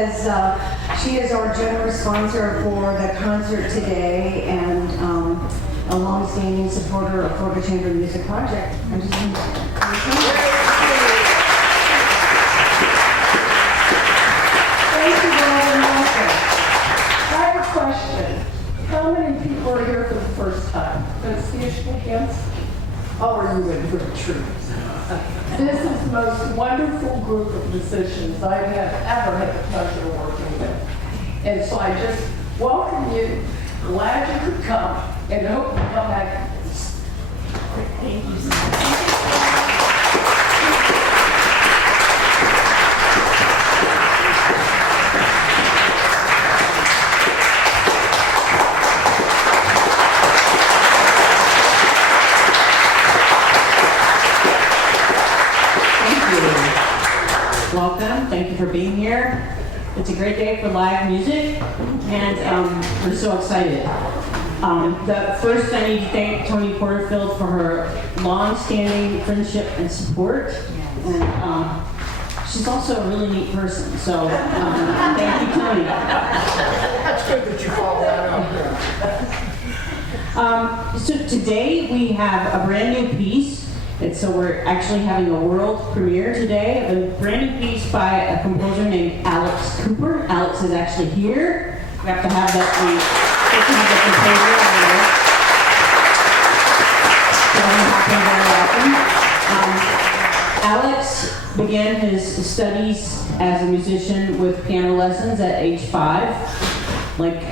as she is our generous sponsor for the concert today and a long-standing supporter of Florida Chamber Music Project. I'm just Thank you, Rob, and welcome. I have a question. How many people are here for the first time? Let's see a show of hands. Oh, are you in for a treat? This is the most wonderful group of musicians I have ever had the pleasure of working with. And so I just welcome you, glad you could come, and hope you come back. Thank you so much. Welcome. Thank you for being here. It's a great day for live music, and we're so excited. First, I need to thank Tony Porterfield for her long-standing friendship and support. And she's also a really neat person, so thank you, Tony. That's good that you follow that up. So today we have a brand new piece. So we're actually having a world premiere today of a brand new piece by a composer named Alex Cooper. Alex is actually here. We have to have that composer. Alex began his studies as a musician with piano lessons at age 5, like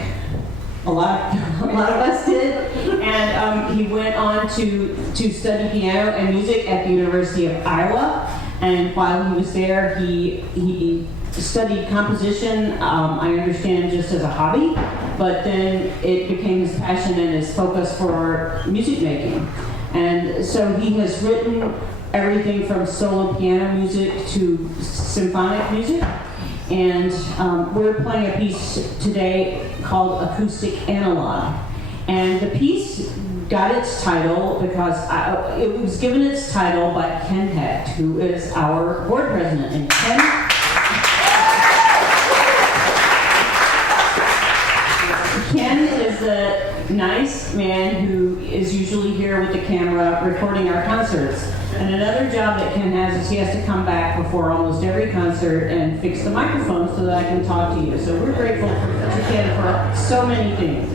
a lot of us did, and he went on to study piano and music at the University of Iowa. And while he was there, he studied composition. I understand just as a hobby, but then it became his passion and his focus for music making. And so he has written everything from solo piano music to symphonic music. And we're playing a piece today called Acoustic Analog. And the piece got its title because it was given its title by Ken Hecht, who is our board president. And Ken is a nice man who is usually here with the camera recording our concerts. And another job that Ken has is he has to come back before almost every concert and fix the microphone so that I can talk to you. So we're grateful to Ken for so many things.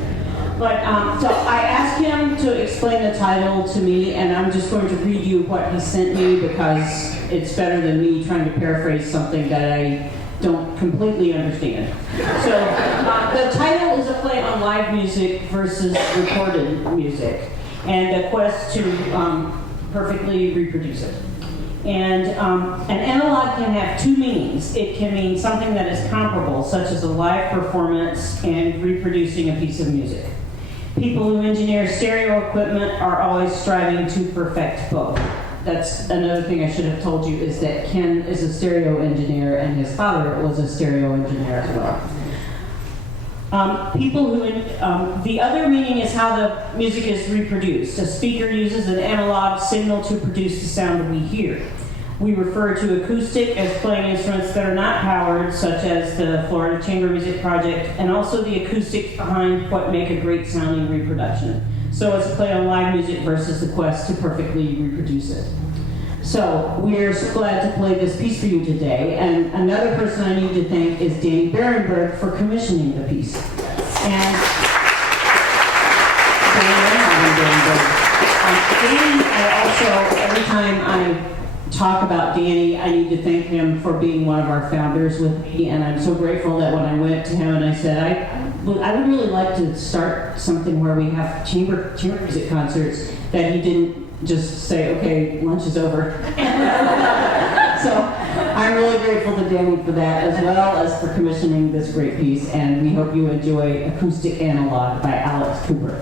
But so I asked him to explain the title to me, and I'm just going to read you what he sent me because it's better than me trying to paraphrase something that I don't completely understand. So the title is a play on live music versus recorded music, and a quest to perfectly reproduce it. And an analog can have two meanings. It can mean something that is comparable, such as a live performance and reproducing a piece of music. People who engineer stereo equipment are always striving to perfect both. That's another thing I should have told you, is that Ken is a stereo engineer and his father was a stereo engineer as well. The other meaning is how the music is reproduced. A speaker uses an analog signal to produce the sound we hear. We refer to acoustic as playing instruments that are not powered, such as the Florida Chamber Music Project, and also the acoustics behind what make a great sounding reproduction. So it's a play on live music versus the quest to perfectly reproduce it. So we're so glad to play this piece for you today. And another person I need to thank is Danny Berenberg for commissioning the piece. And Danny, I also, every time I talk about Danny, I need to thank him for being one of our founders with me. And I'm so grateful that when I went to him and I said, I would really like to start something where we have chamber music concerts, that he didn't just say, okay, lunch is over. So I'm really grateful to Danny for that, as well as for commissioning this great piece, and we hope you enjoy Acoustic Analog by Alex Cooper.